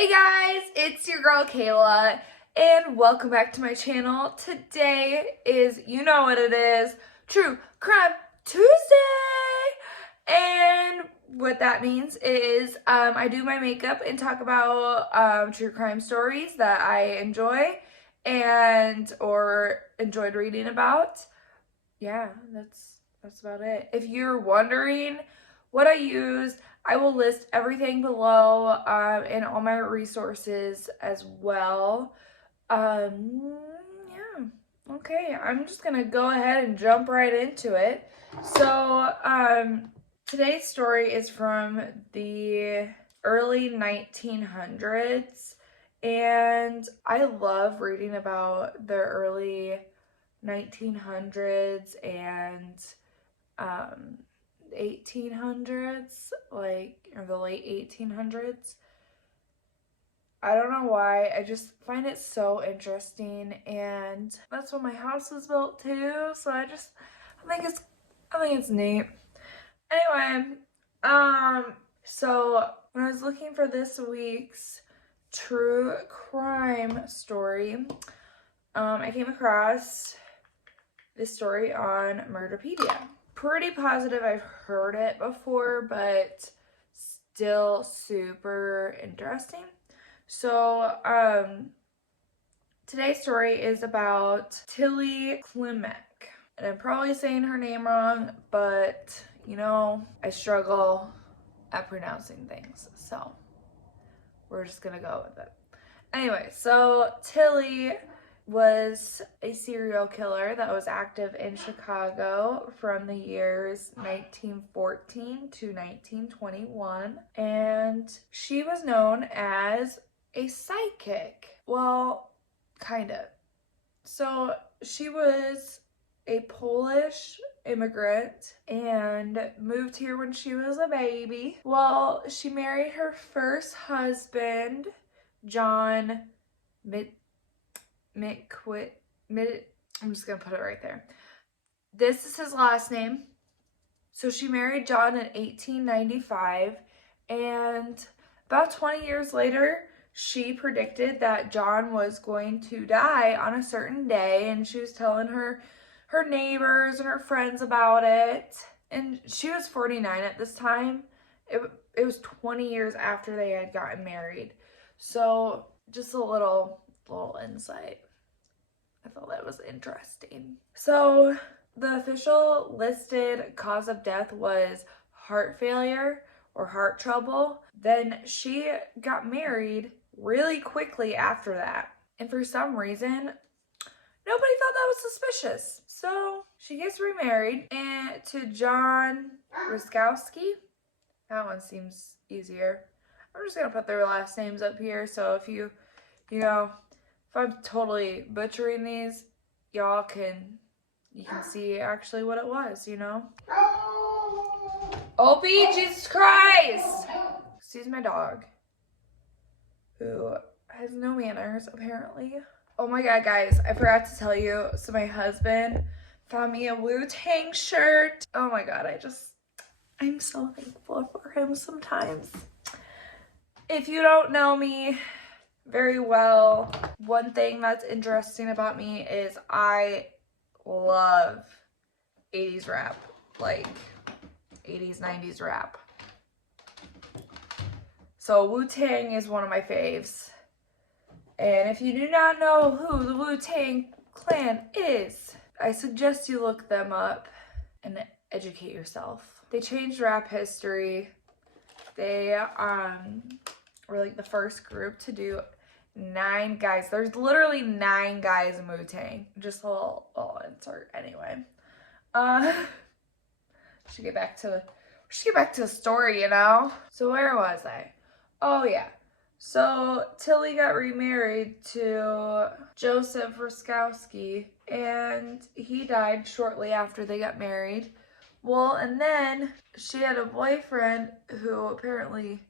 Hey guys, it's your girl Kayla and welcome back to my channel. Today is, you know what it is, True Crime Tuesday. And what that means is I do my makeup and talk about true crime stories that I enjoy and or enjoyed reading about. Yeah, that's about it. If you're wondering what I use, I will list everything below and all my resources as well. Yeah, okay, I'm just gonna go ahead and jump right into it. So, today's story is from the early 1900s, and I love reading about the early 1900s and 1800s, like, or the late 1800s. I don't know why, I just find it so interesting, and that's when my house was built too, so I think it's neat. Anyway, so when I was looking for this week's true crime story, I came across this story on Murderpedia. Pretty positive I've heard it before, but still super interesting. So, today's story is about Tillie Klimek. And I'm probably saying her name wrong, but, you know, I struggle at pronouncing things. So, we're just gonna go with it. Anyway, so Tillie was a serial killer that was active in Chicago from the years 1914 to 1921, and she was known as a psychic. Well, kind of. So she was a Polish immigrant and moved here when she was a baby. Well, she married her first husband, John I'm just gonna put it right there. This is his last name. So she married John in 1895, and about 20 years later, she predicted that John was going to die on a certain day, and she was telling her neighbors and her friends about it. And she was 49 at this time. It was 20 years after they had gotten married. So just a little insight. I thought that was interesting. So the official listed cause of death was heart failure or heart trouble. Then she got married really quickly after that. And for some reason, nobody thought that was suspicious. So she gets remarried and to John Ruskowski. That one seems easier. I'm just gonna put their last names up here, so if you know, if I'm totally butchering these, you can see actually what it was, you know? Opie, Jesus Christ! Excuse my dog, who has no manners, apparently. Oh my god, guys, I forgot to tell you, so my husband found me a Wu-Tang shirt. Oh my god, I'm so thankful for him sometimes. If you don't know me very well, one thing that's interesting about me is I love 80s rap, like 80s, 90s rap. So Wu-Tang is one of my faves. And if you do not know who the Wu-Tang Clan is, I suggest you look them up and educate yourself. They changed rap history. They were like the first group to do 9 guys. There's literally 9 guys in Wu-Tang. Just a little insert anyway. Should get back to the story, you know? So where was I? Oh yeah. So Tillie got remarried to Joseph Ruskowski, and he died shortly after they got married. Well, and then she had a boyfriend who apparently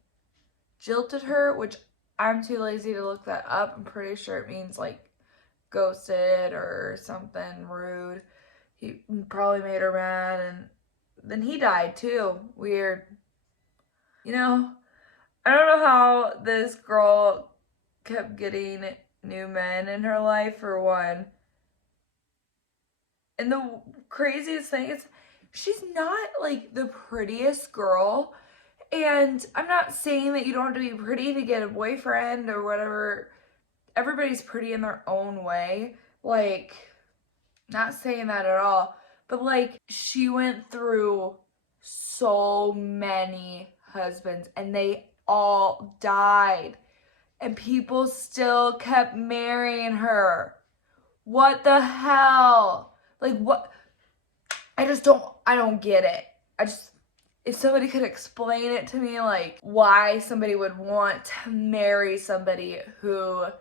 jilted her, which I'm too lazy to look that up. I'm pretty sure it means like ghosted or something rude. He probably made her mad, and then he died too. Weird. You know, I don't know how this girl kept getting new men in her life, for one. And the craziest thing is, she's not like the prettiest girl. And I'm not saying that you don't have to be pretty to get a boyfriend or whatever. Everybody's pretty in their own way. Like, not saying that at all. But like, she went through so many husbands and they all died. And people still kept marrying her. What the hell? Like, what? I don't get it. If somebody could explain it to me, like, why somebody would want to marry somebody whose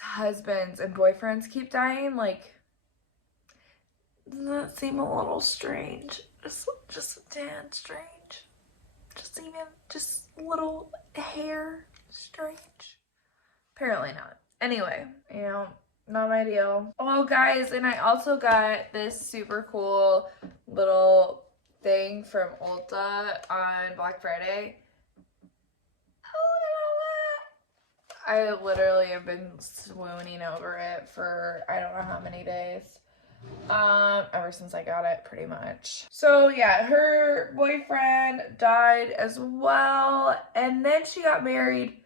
husbands and boyfriends keep dying, like, doesn't that seem a little strange? Just a tad strange. Just a little hair strange. Apparently not. Anyway, not my deal. Oh, guys, and I also got this super cool little thing from ULTA on Black Friday. Oh, look at all that. I literally have been swooning over it for I don't know how many days. Ever since I got it, pretty much. So yeah, her boyfriend died as well, and then she got married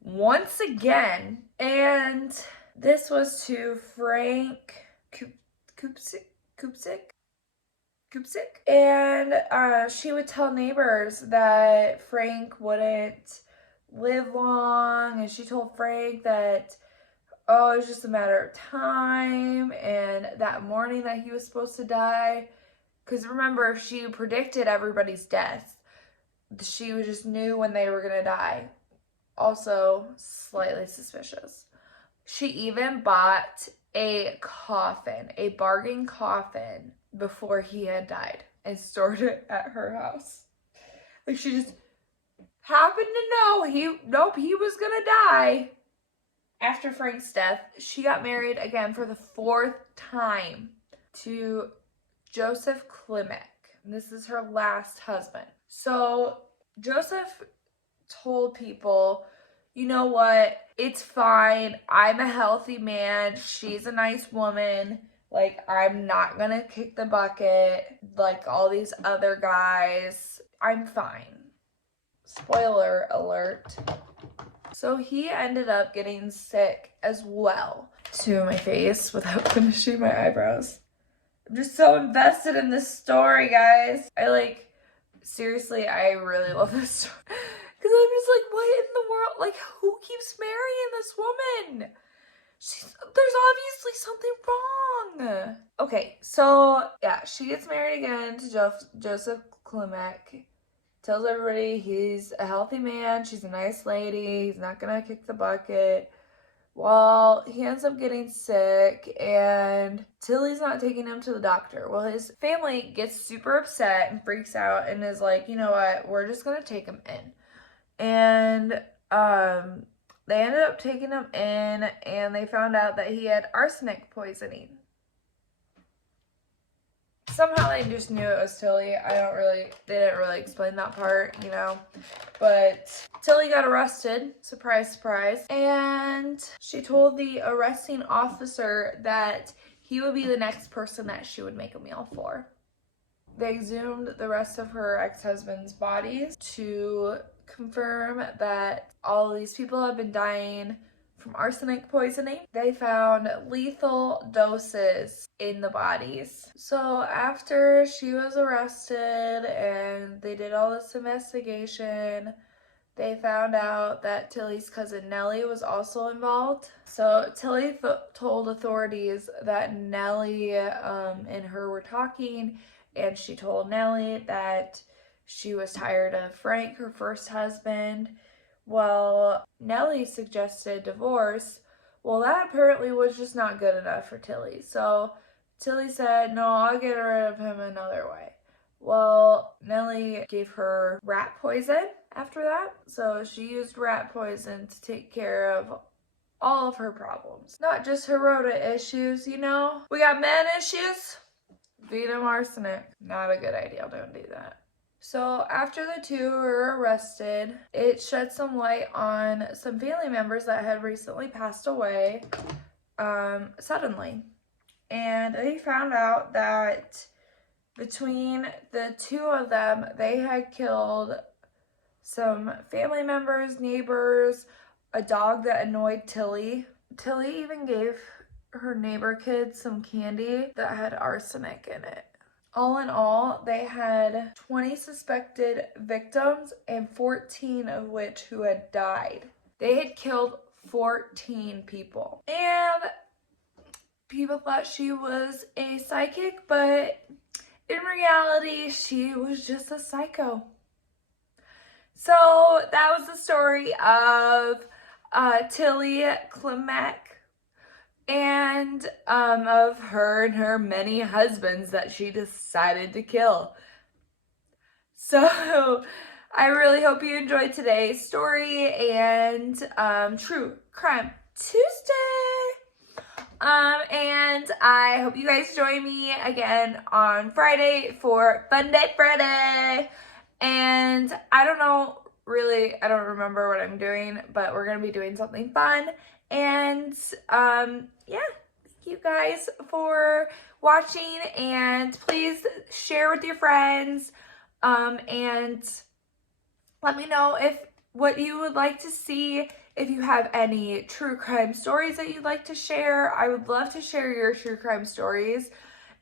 once again, and this was to Frank Kupsik, and she would tell neighbors that Frank wouldn't live long, and she told Frank that, oh, it was just a matter of time, and that morning that he was supposed to die, because remember, she predicted everybody's death. She just knew when they were gonna die. Also, slightly suspicious. She even bought a coffin, a bargain coffin, before he had died and stored it at her house. Like, she just happened to know he was gonna die. After Frank's death, she got married again for the 4th time to Joseph Klimek. This is her last husband. So Joseph told people, you know what, it's fine, I'm a healthy man, she's a nice woman, like, I'm not gonna kick the bucket like all these other guys, I'm fine. Spoiler alert. So he ended up getting sick as well. To my face without finishing my eyebrows. I'm just so invested in this story, guys. Seriously, I really love this story. Because I'm just like, what in the world? Like, who keeps marrying this woman? There's obviously something wrong. Okay, so yeah, she gets married again to Joseph Klimek. Tells everybody he's a healthy man, she's a nice lady, he's not gonna kick the bucket. Well, he ends up getting sick, and Tillie's not taking him to the doctor. Well, his family gets super upset and freaks out and is like, you know what, we're just gonna take him in. And they ended up taking him in, and they found out that he had arsenic poisoning. Somehow they just knew it was Tillie. They didn't really explain that part, But Tillie got arrested, surprise, surprise. And she told the arresting officer that he would be the next person that she would make a meal for. They exhumed the rest of her ex-husband's bodies to confirm that all of these people have been dying from arsenic poisoning. They found lethal doses in the bodies. So after she was arrested and they did all this investigation, they found out that Tillie's cousin Nellie was also involved. So Tillie told authorities that Nellie and her were talking, and she told Nellie that she was tired of Frank, her first husband. Well, Nellie suggested divorce. Well, that apparently was just not good enough for Tillie. So Tillie said, no, I'll get rid of him another way. Well, Nellie gave her rat poison after that. So she used rat poison to take care of all of her problems. Not just her rota issues, We got men issues. Feed them arsenic. Not a good idea. Don't do that. So after the two were arrested, it shed some light on some family members that had recently passed away suddenly. And they found out that between the two of them, they had killed some family members, neighbors, a dog that annoyed Tillie. Tillie even gave her neighbor kids some candy that had arsenic in it. All in all, they had 20 suspected victims and 14 of which who had died. They had killed 14 people. And people thought she was a psychic, but in reality, she was just a psycho. So that was the story of Tillie Klimek and of her and her many husbands that she decided to kill. So I really hope you enjoyed today's story and True Crime Tuesday. And I hope you guys join me again on Friday for Fun Day Friday. And I don't know, really, I don't remember what I'm doing, but we're going to be doing something fun. And yeah, thank you guys for watching, and please share with your friends, and let me know what you would like to see. If you have any true crime stories that you'd like to share, I would love to share your true crime stories.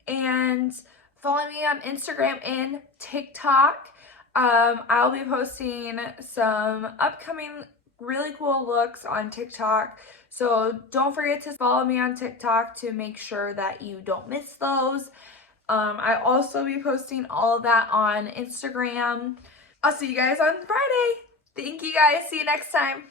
And follow me on Instagram and TikTok. I'll be posting some upcoming really cool looks on TikTok. So don't forget to follow me on TikTok to make sure that you don't miss those. I'll also be posting all of that on Instagram. I'll see you guys on Friday. Thank you guys. See you next time.